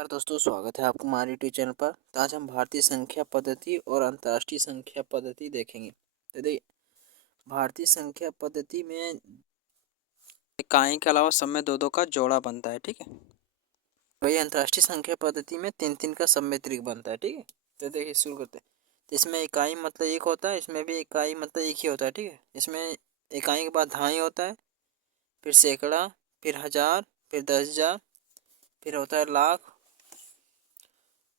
नमस्कार दोस्तों, स्वागत है आपको हमारे यूट्यूब चैनल पर। तो आज हम भारतीय संख्या पद्धति और अंतर्राष्ट्रीय संख्या पद्धति देखेंगे। तो देखिए, भारतीय संख्या पद्धति में इकाई के अलावा सब में दो दो का जोड़ा बनता है, ठीक है। वही अंतर्राष्ट्रीय संख्या पद्धति में तीन तीन का सब में त्रिक बनता है, ठीक है। तो देखिए शुरू करते हैं। तो इसमें इकाई मतलब एक होता है, इसमें भी इकाई मतलब एक ही होता है, ठीक है। इसमें इकाई के बाद दहाई होता है, फिर सैकड़ा, फिर हजार, फिर 10,000, फिर होता है लाख,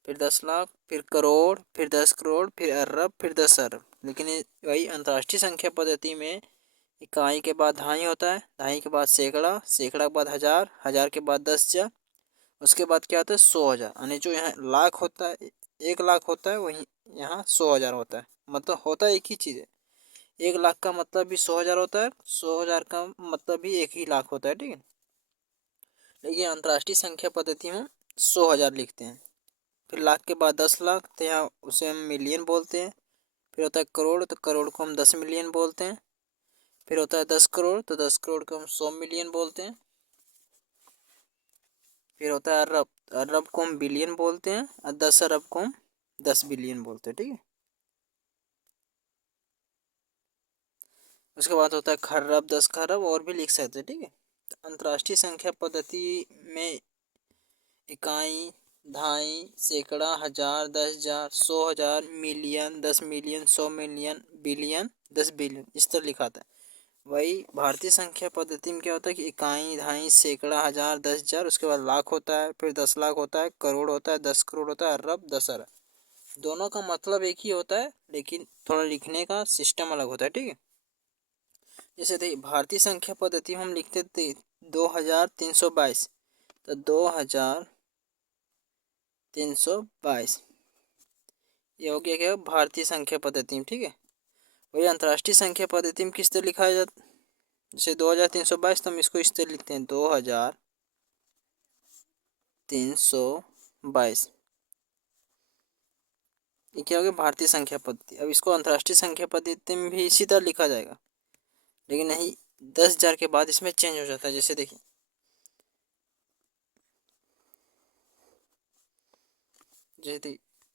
फिर 10 लाख, फिर करोड़, फिर 10 करोड़, फिर अरब, फिर 10 अरब। लेकिन वही अंतर्राष्ट्रीय संख्या पद्धति में इकाई के बाद दहाई होता है, दहाई के बाद सैकड़ा, सैकड़ा के बाद हजार, हजार के बाद 10,000, उसके बाद क्या होता है 100,000। यानी जो यहाँ लाख होता है, 1 लाख होता है, वहीं यहाँ 100,000 होता है। मतलब होता है एक ही चीज़ है। 1 लाख का मतलब भी 100,000 होता है, 100,000 का मतलब भी एक ही लाख होता है, ठीक है। लेकिन अंतर्राष्ट्रीय संख्या पद्धति में 100,000 लिखते हैं। फिर लाख के बाद 10 लाख, तो यहाँ उसे हम मिलियन बोलते हैं। फिर होता है करोड़, तो करोड़ को हम 10 मिलियन बोलते हैं। फिर होता है 10 करोड़, तो 10 करोड़ को हम 100 मिलियन बोलते हैं। फिर होता है अरब, अरब को हम बिलियन बोलते हैं, और 10 अरब को हम 10 बिलियन बोलते हैं, ठीक है। उसके बाद होता है खरब, 10 खरब, और भी लिख सकते हैं, ठीक है। तो अंतर्राष्ट्रीय संख्या पद्धति में इकाई, दहाई, सैकड़ा, हजार, 10,000, 100,000, million, 10 million, 100 million, billion, 10 billion, इस तरह लिखा था। वही भारतीय संख्या पद्धति में क्या होता है कि इकाई, दहाई, सैकड़ा, हजार, 10,000, उसके बाद लाख होता है, फिर 10 लाख होता है, करोड़ होता है, 10 करोड़ होता है, अरब, 10 अरब। दोनों का मतलब एक ही होता है, लेकिन थोड़ा लिखने का सिस्टम अलग होता है, ठीक है। जैसे देखिए, भारतीय संख्या पद्धति में हम लिखते थे 2,322, तो 2,322 ये हो गया क्या भारतीय संख्या पद्धति में, ठीक है। वही अंतर्राष्ट्रीय संख्या पद्धति में किस तरह लिखा जाता, जैसे 2,322, तो हम इसको इस तरह लिखते हैं 2,322। ये क्या हो गया भारतीय संख्या पद्धति। अब इसको अंतर्राष्ट्रीय संख्या पद्धति में भी इसी तरह लिखा जाएगा, लेकिन नहीं, 10,000 के बाद इसमें चेंज हो जाता है। जैसे देखिए,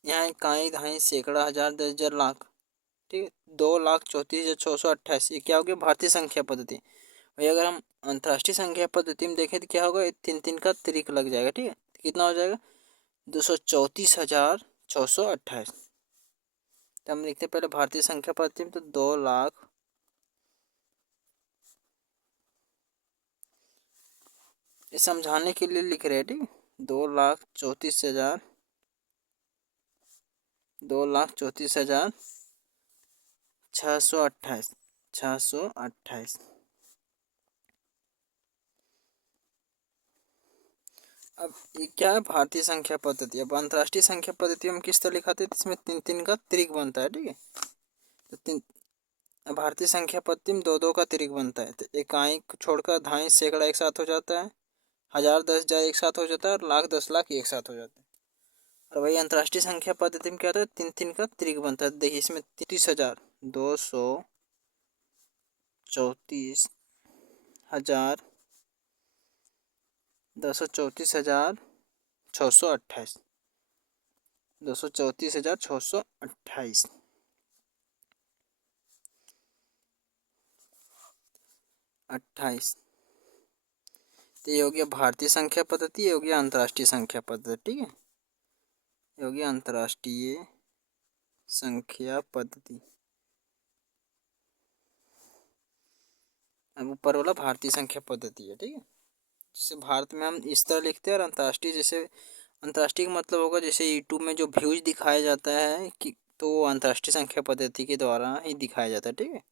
यहाँ इकाई, दहाई, सैकड़ा, हजार, 10,000, लाख, ठीक है। 2,34,628, ये क्या हो गया भारतीय संख्या पद्धति। वही अगर हम अंतर्राष्ट्रीय संख्या पद्धति में देखें तो क्या होगा, तीन तीन का त्रिक लग जाएगा, ठीक है। तो कितना हो जाएगा 2,34,628। तो हम लिखते हैं पहले भारतीय संख्या पद्धति में, तो 2 लाख, ये समझाने के लिए लिख रहे हैं, ठीक है। 2,34,000, 2,34,628, 628। अब ये क्या है भारतीय संख्या पद्धति। अब अंतर्राष्ट्रीय संख्या पद्धति हम किस तरह लिखाते हैं, तो इसमें तीन तीन का त्रिक बनता है, ठीक है। तो भारतीय संख्या पद्धति में दो दो का त्रिक बनता है। तो इकाई को छोड़कर दहाई, सैकड़ा एक साथ हो जाता है, हजार, 10,000 एक साथ हो जाता है, और लाख, 10 लाख एक साथ हो जाता है। और वही अंतर्राष्ट्रीय संख्या पद्धति में क्या होता है, तीन तीन का त्रिक बनता है। देखिए इसमें 30,000, 234,000, 234,000, 628, 234,628, 28। तो ये हो गया भारतीय संख्या पद्धति, ये हो गया अंतर्राष्ट्रीय संख्या पद्धति, ठीक है। ये हो गया अंतर्राष्ट्रीय संख्या पद्धति। अब ऊपर वाला भारतीय संख्या पद्धति है, ठीक है। जैसे भारत में हम इस तरह लिखते हैं, और अंतर्राष्ट्रीय, जैसे अंतर्राष्ट्रीय का मतलब होगा जैसे यूट्यूब में जो व्यूज दिखाया जाता है कि, तो वो अंतर्राष्ट्रीय संख्या पद्धति के द्वारा ही दिखाया जाता है, ठीक है।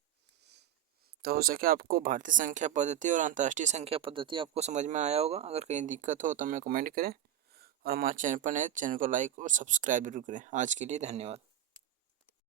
तो हो सके आपको भारतीय संख्या पद्धति और अंतर्राष्ट्रीय संख्या पद्धति आपको समझ में आया होगा। अगर कहीं दिक्कत हो तो हमें कमेंट करें, और हमारे चैनल पर नए, चैनल को लाइक और सब्सक्राइब जरूर करें। आज के लिए धन्यवाद।